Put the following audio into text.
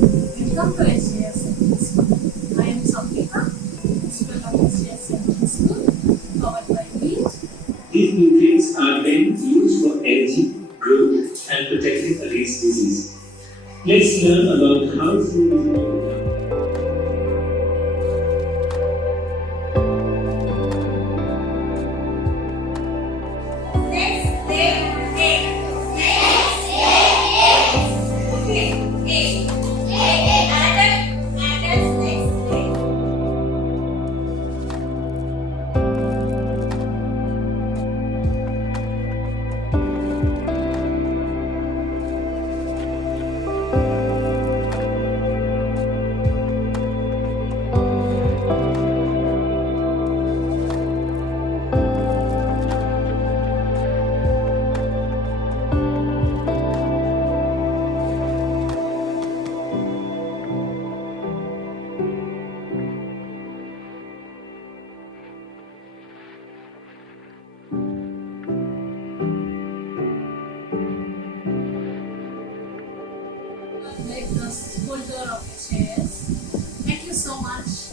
Welcome to SJES Secondary School. I am Samhita, principal of SJES Secondary School, powered by wheat. These nutrients are then used for energy, growth, and protecting against disease. Let's learn about how food is broken down. Like the school tour of SJES. Thank you so much.